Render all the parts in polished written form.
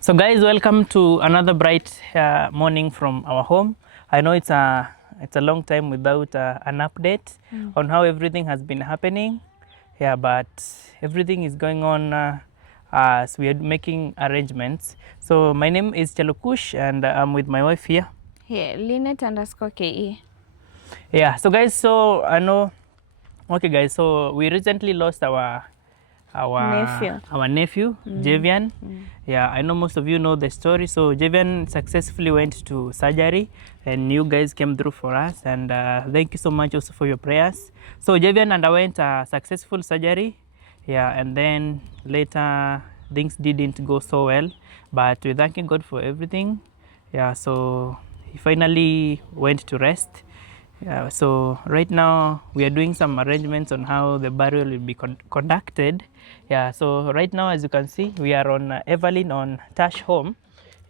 So guys, welcome to another bright morning from our home. I know it's a long time without an update on how everything has been happening. Yeah, but everything is going on as we are making arrangements. So my name is Chalukush and I'm with my wife here. Yeah, Linet_KE. Yeah, so guys, so I know, okay guys, so we recently lost our nephew Jayvian. Yeah, I know most of you know the story. So Javian successfully went to surgery and you guys came through for us, and thank you so much also for your prayers. So Javian underwent a successful surgery, yeah, and then later things didn't go so well, but we're thanking God for everything. Yeah, so he finally went to rest. Yeah, so right now we are doing some arrangements on how the burial will be conducted. Yeah, so right now, as you can see, we are on Evelyn on Tash home.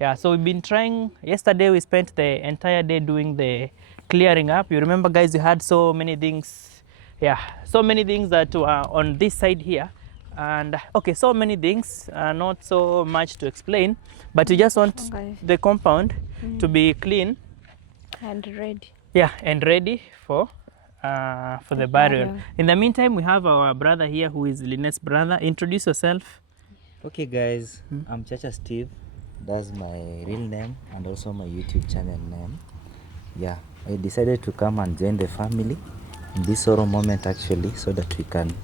Yeah, so we've been trying. Yesterday we spent the entire day doing the clearing up. You remember, guys, we had so many things. Yeah, so many things that were on this side here. And okay, so many things, not so much to explain, but we just want the compound to be clean and ready. Yeah, and ready for the burial. In the meantime, we have our brother here who is Linet's brother. Introduce yourself. Okay guys, I'm Chacha Steve. That's my real name and also my YouTube channel name. Yeah, I decided to come and join the family in this sorrow moment actually, so that we can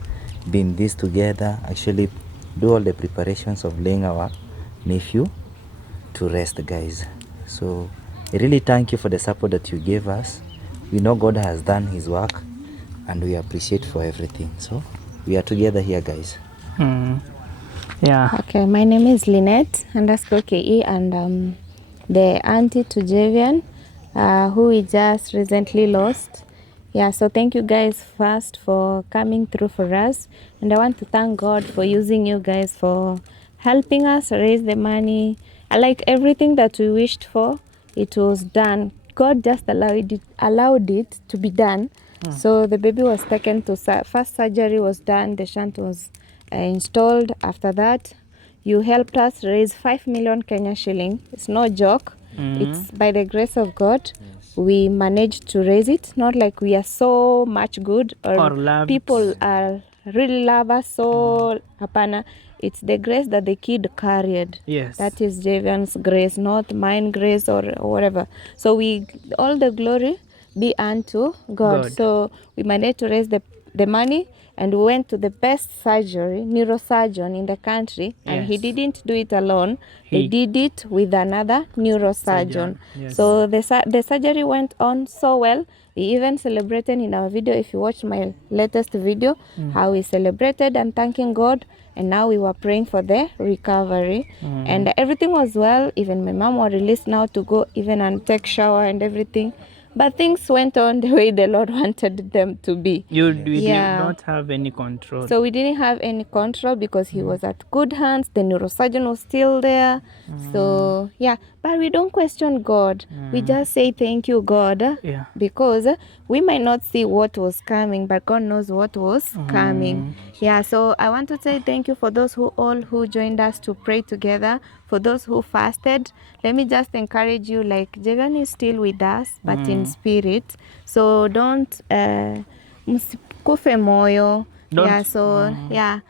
be in this together, actually do all the preparations of laying our nephew to rest, guys. So I really thank you for the support that you gave us. We know God has done his work and we appreciate for everything. So we are together here, guys. Yeah. Okay, my name is Linet_KE and the auntie to Javian, who we just recently lost. Yeah, so thank you guys first for coming through for us, and I want to thank God for using you guys for helping us raise the money. I like everything that we wished for, it was done. God just allowed it to be done. So the baby was taken to first surgery was done, the shunt was installed. After that, you helped us raise 5 million Kenya shilling. It's no joke. It's by the grace of God. We managed to raise it. Not like we are so much good or people are really love us so hapana. It's the grace that the kid carried. Yes. That is Javian's grace, not mine grace or whatever. So we all the glory be unto God. So we managed to raise the money, and we went to the best neurosurgeon in the country, and he didn't do it alone. He did it with another neurosurgeon. Yes. So the surgery went on so well. We even celebrated in our video, if you watch my latest video, how we celebrated and thanking God. And now we were praying for the recovery. And everything was well. Even my mom was released now to go even and take shower and everything. But things went on the way the Lord wanted them to be. We did not have any control. So we didn't have any control because he was at good hands. The neurosurgeon was still there. So yeah, but we don't question God. We just say thank you, God. Because we might not see what was coming, but God knows what was coming. Yeah, so I want to say thank you for those who joined us to pray together. For those who fasted, let me just encourage you, like Javian is still with us, but in spirit. So don't msikufe moyo. Yeah, so yeah.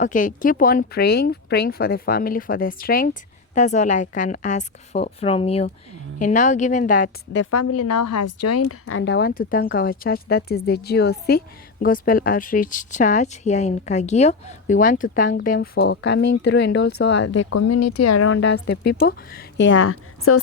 Okay, keep on praying for the family, for the strength. That's all I can ask from you. And now, given that the family now has joined, and I want to thank our church, that is the GOC, Gospel Outreach Church here in Kagio. We want to thank them for coming through, and also the community around us, the people. Yeah. So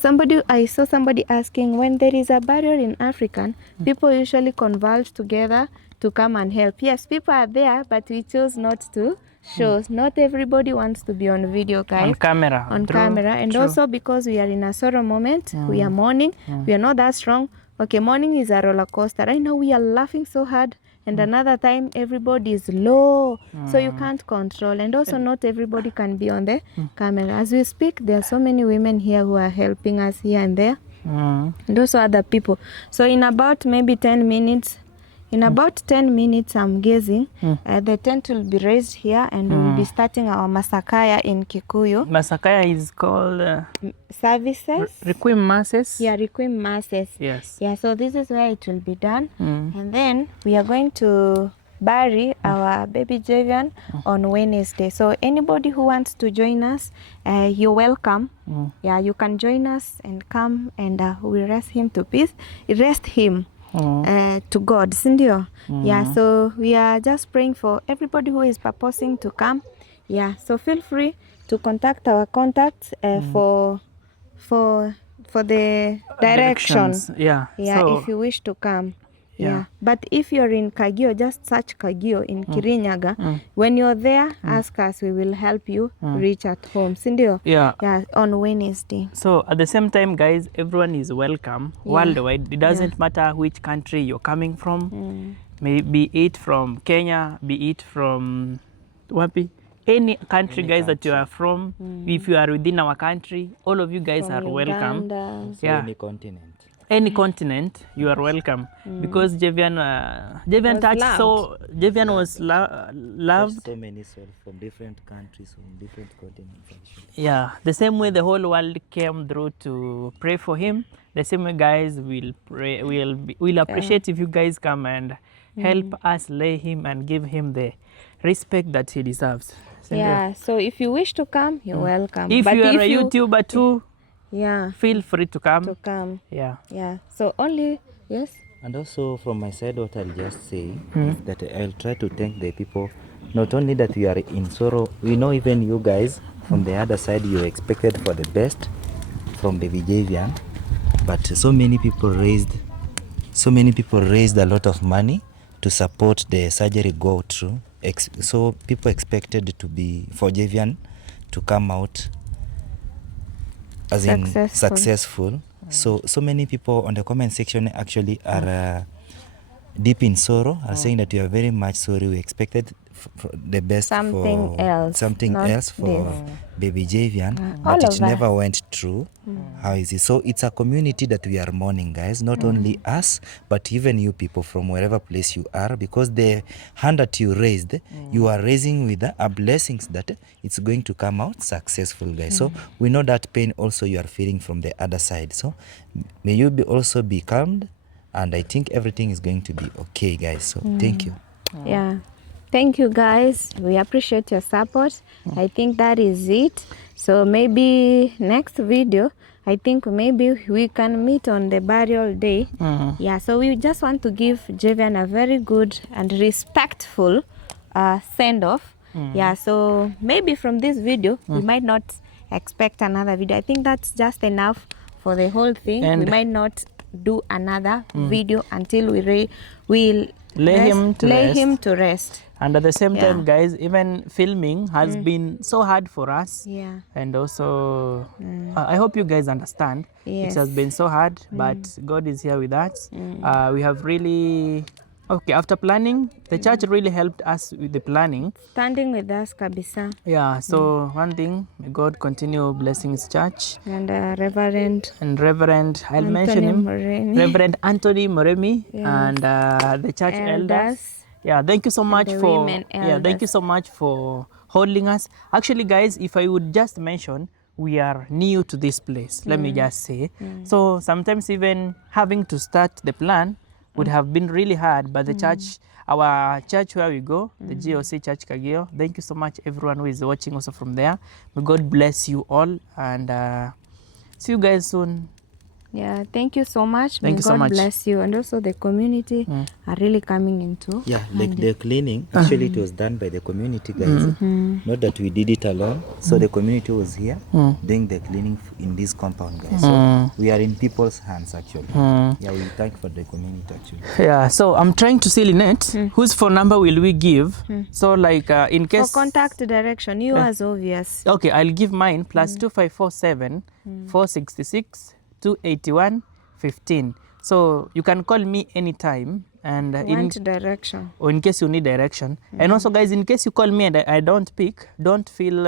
I saw somebody asking, when there is a burial in African, people usually converge together to come and help. Yes, people are there, but we chose not to show. Not everybody wants to be on video, guys. On camera. And also because we are in a sorrow moment, we are mourning, we are not that strong. Okay, mourning is a roller coaster. Right now we are laughing so hard, and another time everybody is low, so you can't control. And also not everybody can be on the camera. As we speak, there are so many women here who are helping us here and there, and also other people. So in about maybe 10 minutes, In about 10 minutes, I'm guessing, the tent will be raised here and we'll be starting our Masakaya in Kikuyu. Masakaya is called Services. Requiem Masses. Yeah, Requiem Masses. Yes. Yeah, so this is where it will be done. And then we are going to bury our baby Javian on Wednesday. So anybody who wants to join us, you're welcome. Yeah, you can join us and come and we rest him to peace. Rest him. To God, Sindio. Yeah, so we are just praying for everybody who is purposing to come. Yeah, so feel free to contact our contacts for the directions. Yeah. Yeah, So, if you wish to come. Yeah. But if you're in Kagio, just search Kagio in Kirinyaga. When you're there, ask us. We will help you reach at home. Sindio? Yeah. Yeah, on Wednesday. So at the same time, guys, everyone is welcome worldwide. It doesn't matter which country you're coming from. Be it from Kenya, be it from Wapi. Any country, guys, that you are from. If you are within our country, all of you guys From are welcome. Uganda. So any continent. Any continent, you are welcome. Because Javian Was touched, loved. so Javian was loved. So many souls from different countries, from different continents. Actually. Yeah, the same way the whole world came through to pray for him, the same way, guys, we'll pray. We'll appreciate if you guys come and help us lay him and give him the respect that he deserves. Yeah, so if you wish to come, you're welcome. If But you are a YouTuber too, feel free to come. Yeah. Yeah. So only, yes. And also from my side, what I'll just say is that I'll try to thank the people, not only that we are in sorrow, we know even you guys from the other side, you expected for the best from baby Javian, but so many people raised a lot of money to support the surgery go through. So people expected for Javian to come out as successful. So many people on the comment section actually are deep in sorrow, are saying that you are very much sorry. We expected the best Something else for baby Javian, but it never went through. How is it? So it's a community that we are mourning, guys, not only us, but even you people from wherever place you are, because the hand that you raised, you are raising with a blessings that it's going to come out successful, guys. So we know that pain also you are feeling from the other side. So may you also be calmed, and I think everything is going to be okay, guys. So thank you. Yeah. Thank you, guys. We appreciate your support. I think that is it. So maybe next video, I think maybe we can meet on the burial day. Yeah, so we just want to give Javian a very good and respectful send-off. Yeah, so maybe from this video, we might not expect another video. I think that's just enough for the whole thing. And we might not do another video until we'll lay him to rest. And at the same time, guys, even filming has been so hard for us. Yeah. And also, I hope you guys understand. Yes. It has been so hard, but God is here with us. We have really, after planning, the church really helped us with the planning. Standing with us, kabisa. Yeah, so one thing, may God continue blessing his church. And Reverend, I'll mention him, Moremi. Reverend Anthony Moremi, and the church elders. Yeah, thank you so much thank you so much for holding us. Actually, guys, if I would just mention, we are new to this place, let me just say. So sometimes even having to start the plan would have been really hard, but the church, our church where we go, the GOC Church Kagio, thank you so much everyone who is watching also from there. May God bless you all, and see you guys soon. Yeah, thank you so much. Thank you so much. God bless you. And also the community are really coming into. Yeah, like the cleaning, actually it was done by the community, guys. Not that we did it alone. So the community was here doing the cleaning in this compound, guys. So we are in people's hands, actually. Yeah, we thank for the community, actually. Yeah, so I'm trying to see Lynette. Whose phone number will we give? So like in case... For contact direction, yours obvious. Okay, I'll give mine, plus 2547 466 281 15. So you can call me anytime, and direction, or in case you need direction. And also, guys, in case you call me and I don't pick, don't feel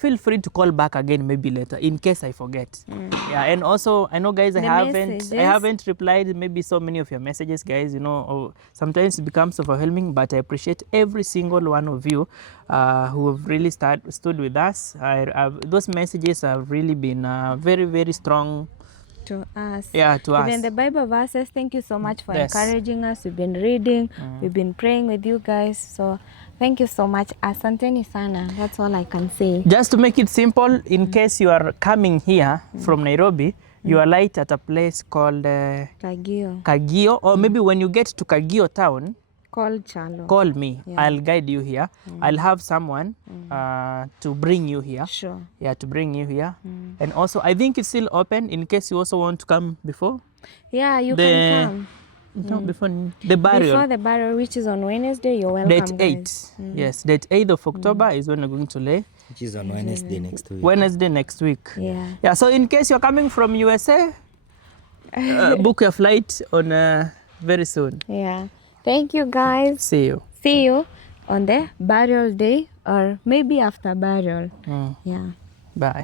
feel free to call back again maybe later in case I forget. Yeah, and also I know guys, I haven't replied maybe so many of your messages, guys, you know, or sometimes it becomes overwhelming, but I appreciate every single one of you who have really stood with us. Those messages have really been very, very strong to us. Yeah, to us. Even the Bible verses, thank you so much for encouraging us. We've been reading, we've been praying with you guys. So thank you so much. Asanteni sana. That's all I can say. Just to make it simple, in case you are coming here from Nairobi, you alight at a place called Kagio. Or maybe when you get to Kagio town, call me. Yeah. I'll guide you here. I'll have someone to bring you here. Sure. Yeah, to bring you here. And also, I think it's still open in case you also want to come before. Yeah, you can come. No, before the burial. Before the burial, which is on Wednesday, you're welcome. Date 8. Yes, date 8 of October is when we're going to lay. Which is on Wednesday next week. Wednesday next week. Yeah. Yeah, so in case you're coming from USA, book your flight on very soon. Yeah. Thank you, guys. See you. See you on the burial day or maybe after burial. Yeah. Bye.